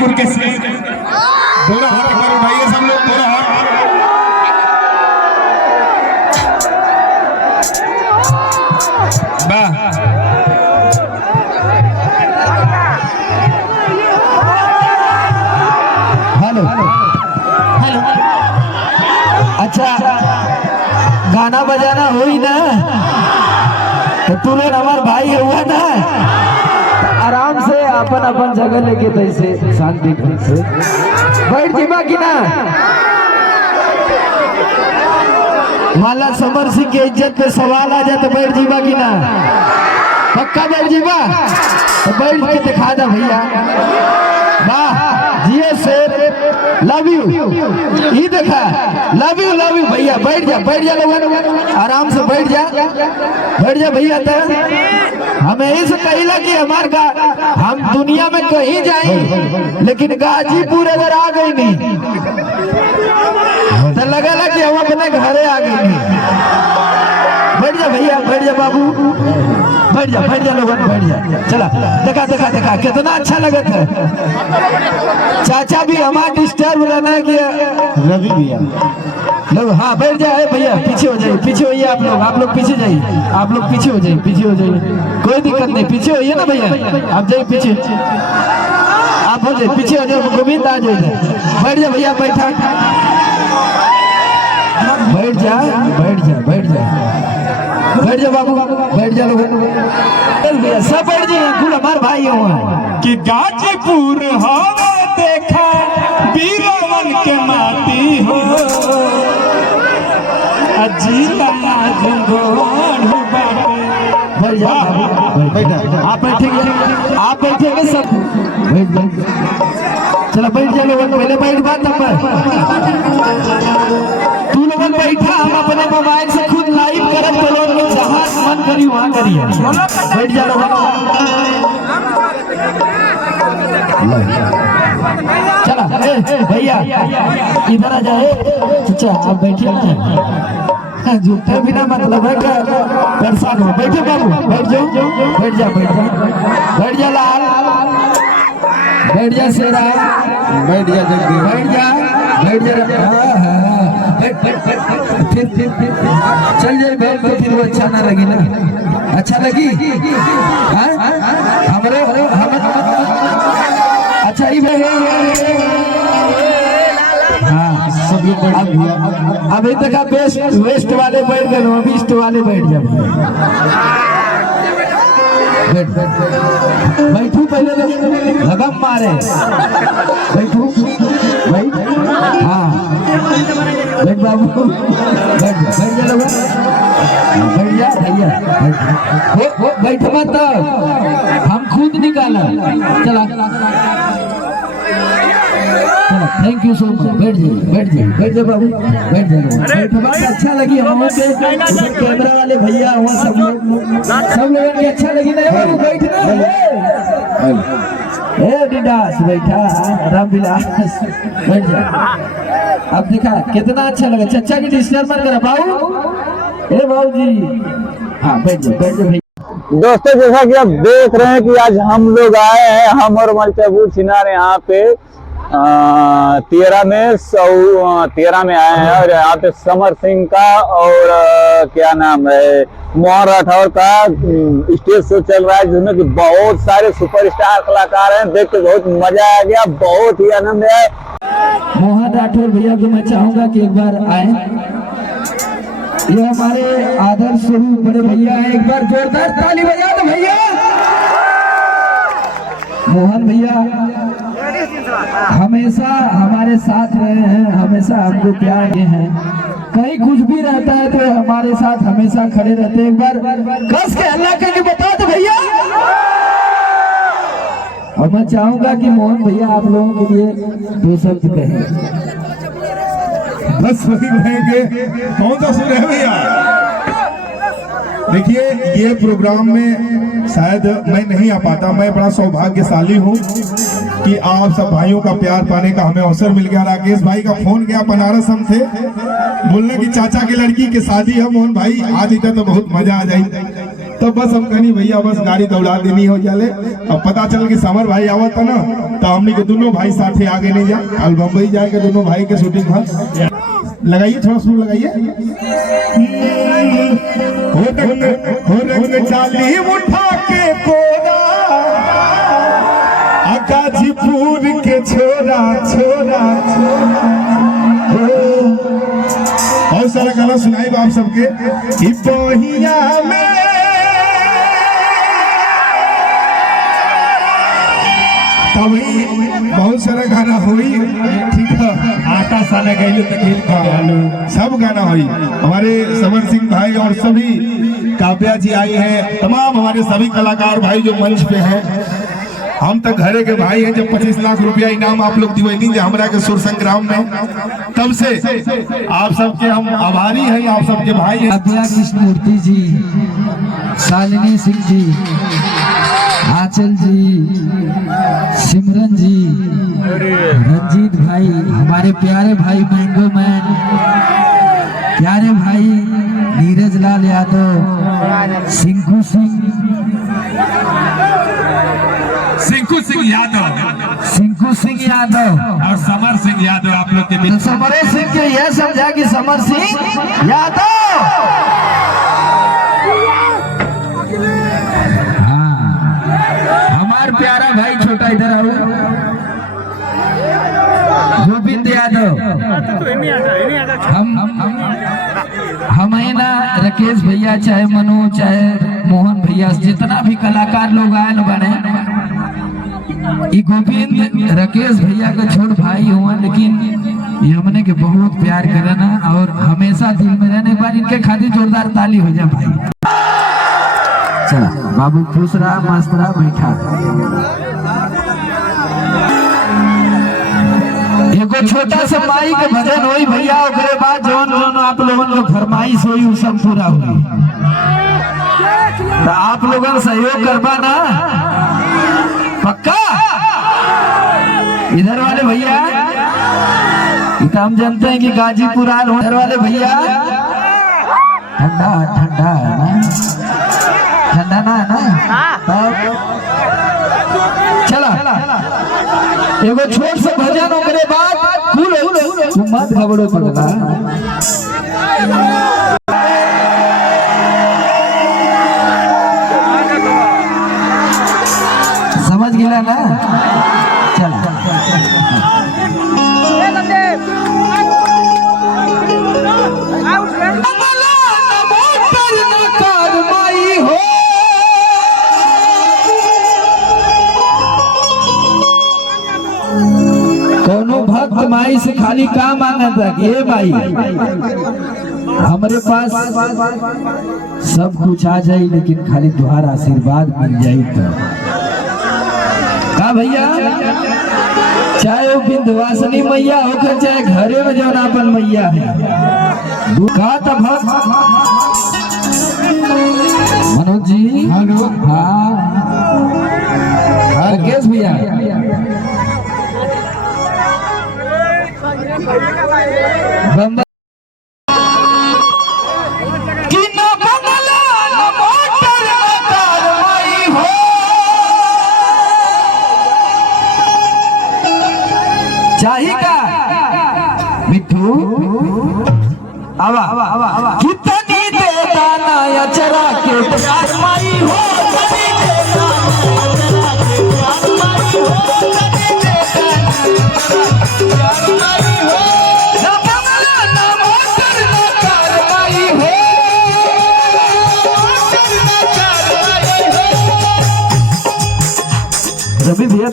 गाजीपुर के शेर, दोनों हाथ ऊपर उठाइए सब लोग, दोनों हाथ। हेलो हेलो, अच्छा गाना बजाना हुई ना, तो तुरंत हमार भाई हुआ ना, आराम से अपन अपन जगह लेके तैसे शांति से बैठ जीवा की ना। माला समर सिंह के इज्जत पे सवाल आ जाए तो बैठ जीवा की ना, पक्का बैठ जीवा, तो बैठ के दिखा दे भैया। वाह जियो शेर, लव यू, ये देखा, लव यू भैया। बैठ जा लोग, आराम से बैठ जा भैया। तो हमें यही से कहिला कि हम दुनिया में कहीं जाए, लेकिन गाजीपुर अगर आ गई नहीं तो लगेला कि हम अपने घरे आ गए नहीं। बैठ जा भैया, बैठ जा बाबू, बैठ जा लोगन, बैठ जा। चला देखा कितना अच्छा लगा था। चाचा भी हमारा डिस्टर्ब रहना किया, रवि भैया लोग। हाँ बैठ जाए भैया, पीछे हो जाइए आप लोग पीछे जाइए, आप लोग पीछे हो जाइए, कोई दिक्कत नहीं, पीछे होइए ना भैया, आप जाइए पीछे, आप हो जाइए पीछे हो जाए, गोविंद आ जाइए। बैठ जा भैया, बैठ जा बाबू, बैठ जा लोग भैया, सब बैठ जाइए, कुल हमार भाई हुआ कि गाजीपुर हवा देखा बीरवन के माटी हो, अजीला आप बैठेंगे सब, चलो बैठ जा लोग, पहले बैठ बात तू लोग बैठा, हम अपने मोबाइल से खुद लाइव करब, तो लोग जहाँ मन करी वहाँ करिए। बैठ जा लोग, चला भैया इधर आ जाए। अच्छा आप बैठिए ना, झूठे बिना मतलब है क्या परेशान हो। बैठो बाबू, बैठ जा लाल, बैठ जा शेरा, बैठ जा फिर चल जाए बैठ, तो फिर वो अच्छा ना लगी ना, अच्छा लगी हमारे अच्छा ही हाँ सब लोग। अभी तक आप वेस्ट वाले बैठ गए, अभी ईस्ट वाले बैठ जाए। बैठू पहले लगम मारे, बैठू हाँ बैठ बाबू, बैठ जा भैया, बैठ मत, हम खुद निकाला। चला थैंक यू सो मच, बैठ जा बाबू, बैठ जा। अच्छा लगी हम कैमरा वाले भैया हुआ, सब लोगों की अच्छा लगी ना बाबू, बैठना ए डिडास बैठा, रामविलास बैठ जा। अब देखा कितना अच्छा लगा, चचा की डिस्टर्ब मत करा बाबू, ए बाबू जी हाँ बैठ जा भैया। दोस्तों जैसा कि आप देख रहे हैं कि आज हम लोग आए हैं, हम और मल्टीबू चिनार यहाँ पे 13 में आए हैं, और यहाँ पे समर सिंह का और क्या नाम है मोहन राठौर का स्टेज शो चल रहा है, जिसमें कि बहुत सारे सुपरस्टार कलाकार हैं। देख के बहुत मजा आ गया, बहुत ही आनंद है। मोहन राठौर भैया को मैं चाहूंगा कि एक बार आए, ये हमारे आदर्श स्वरूप बड़े भैया हैं, एक बार जोरदार ताली बजा दो भैया। मोहन भैया हमेशा हमारे साथ रहे हैं, हमेशा हमको प्यार किए हैं, कहीं कुछ भी रहता है तो हमारे साथ हमेशा खड़े रहते हैं। एक बार कस के हल्ला करके बता दो भैया। और मैं चाहूंगा कि मोहन भैया आप लोगों के लिए 2 शब्द कहें। बस वही कहेंगे, कौन सा सुर है भैया। देखिए ये प्रोग्राम में शायद मैं नहीं आ पाता, मैं बड़ा सौभाग्यशाली हूँ कि आप सब भाइयों का प्यार पाने का हमें अवसर मिल गया। राकेश भाई का फोन गया, बनारस हम थे, बोलने की चाचा की लड़की की शादी है, मोहन भाई आज इधर तो बहुत मजा आ जाए। तो बस हम कहनी भैया बस गाड़ी दौड़ा देनी हो जाले। अब पता चल कि समर भाई आवत है ना, तो हमने के दोनों भाई साथे आगे नहीं जा, कल बम्बई जाके दोनों भाई के शूटिंग है। लगाइए थोड़ा सुर लगाइए। हो रंग चाली उठा के कोरा गाजीपुर के छोरा छोरा बहुत सारा गाना सुनाई आप सबके। बहिया में तभी बहुत सारा गाना हुई, ठीक है, आटा साले गईले तक सब गाना हुई। हमारे समर सिंह भाई और सभी काव्या जी आई हैं, तमाम हमारे सभी कलाकार भाई जो मंच पे हैं। हम तक घरे के भाई हैं। जब 25 लाख रुपया इनाम आप लोग दिवाई दी हमरा के सुर संग्राम में, तब से आप सबके हम आभारी हैं, आप सबके भाई हैं। काव्या कृष्णमूर्ति जी, शालिनी सिंह जी, आंचल जी, सिमरन जी, रंजीत भाई, हमारे प्यारे भाई मैंगो मैन, प्यारे भाई नीरज लाल यादव, सिंकू सिंह यादव और समर सिंह यादव आप लोग के तो बीच। समर सिंह के यह समझा कि समर सिंह यादव। हाँ, हमार प्यारा भाई छोटा इधर आओ, गोविंद यादव। हम है ना, राकेश भैया चाहे मनोज चाहे मोहन भैया, जितना भी कलाकार लोग आए न बने, ये गोविंद राकेश भैया का छोट भाई हुआ, लेकिन ये हमने के बहुत प्यार करना और हमेशा दिल में रहने। एक बार इनके खातिर जोरदार ताली हो जाए भाई। चला बाबू खुश रहा, मस्त रहा, बैठा। एगो छोटा सा माई के भजन होई भैया, ओकरे बाद जौन जौन आप लोगन के फरमाइश होई उ सब पूरा हुई। तो आप लोगन सहयोग करबा ना, पक्का। इधर वाले भैया, इतना हम जानते हैं कि गाजीपुर आल, इधर वाले भैया ठंडा ठंडा है ना, ठंडा ना है ना। चला एगो छोट सा भजन, ओकरे बाद कुल मत घबरो पड़ला। समझ गिला ना। चला कोनो भक्त माई से खाली काम मांगा था कि ये माई हमारे पास सब कुछ आ जाए, लेकिन खाली तुम्हारा आशीर्वाद मिल जाए तो का भैया। चाहे वो विंध्यवासिनी मैया होकर, चाहे घरे में जो अपन मैया है, का तो भक्त मनोज जी। हाँ राकेश भैया, बम्बई चाहिए का मिठू आवा कितनी देता ना अचरा के प्यार माई हो, रवि भैया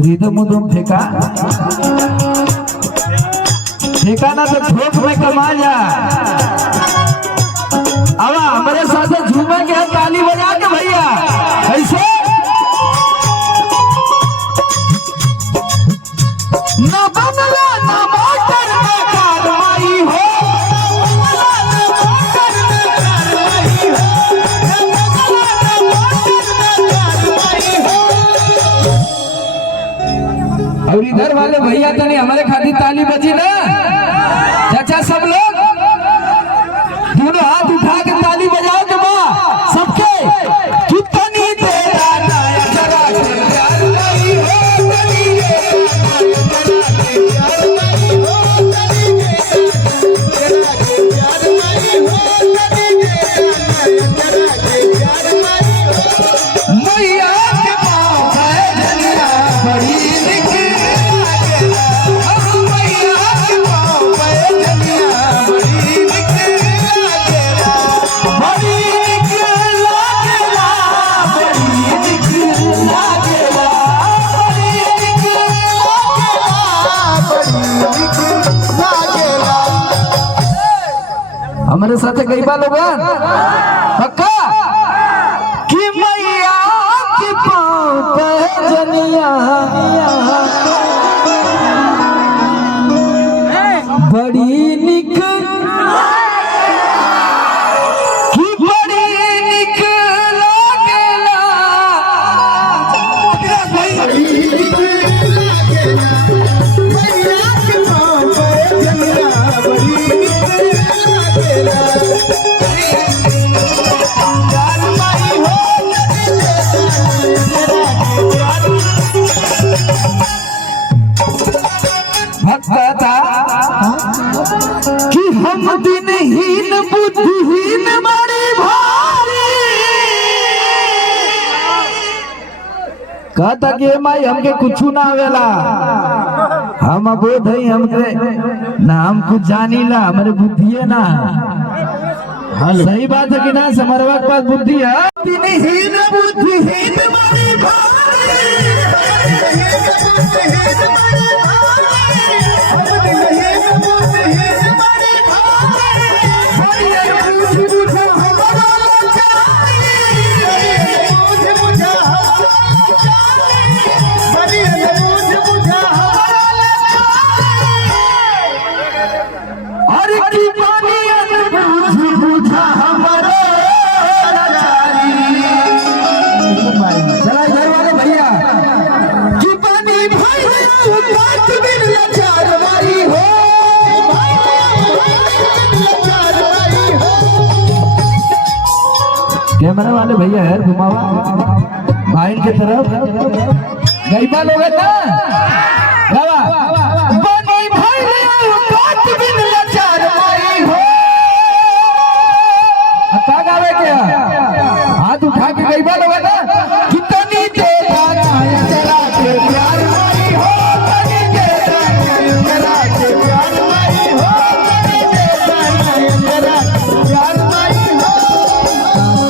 रिदम उदम फेंका ना तो ठोक में कमा जा। अब हमारे साथ झूमेंगे, ताली बजा के भैया ऐसे ना बदला ना मोटर ना कारवाई हो, और इधर वाले भैया तने हमारे खातिर ताली बजी ना। चाचा सब लोग दोनों हाथ उठा के ताली बजाओ के बा सबके कितनी तेरा नाया जरा के प्यार नहीं हो तनी मैया के पाँव है धनिया बड़ी निक लागेला मैया के पाँव है धनिया बड़ी निक लागेला बड़ी निक लागेला बड़ी निक लागेला बड़ी निक लागेला हमारे साथ कई बार लोग पक्का कि मैया के पाँव पे जनिया बड़ी निक कि बड़ी निक लागेला भक्ता कि हम दिनहीन बुद्धिहीन बड़ी भारी कहता कि माई हमके कुछ ना आवेला हम अबोध है हमके ना हम कुछ जानीला हमारे बुद्धिए ना सही बात है कि ना समरवा के पास बुद्धि है दिनहीन बुद्धिहीन बड़ी भारी चला इधर वाले भैया कि पानी भाई बात बिन लाचार वाली हो कैमरा वाले भैया है घुमावा बाइट की तरफ गईबा लोग है ना पानी भाई बात बिन लाचार वाली हो का गावे क्या हाथ उठा के गईबा लोग है ना कितनी तेरा नाया जरा के प्यार नहीं हो तनी तेरा नाया जरा के प्यार नहीं हो तनी तेरा नाया जरा के प्यार नहीं हो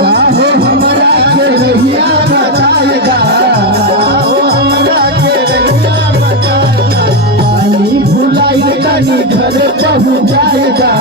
काहे हमरा के रहिया बताएगा हमरा के रहिया बताएगा पानी भुलाई कनी घर पहुंच जाएगा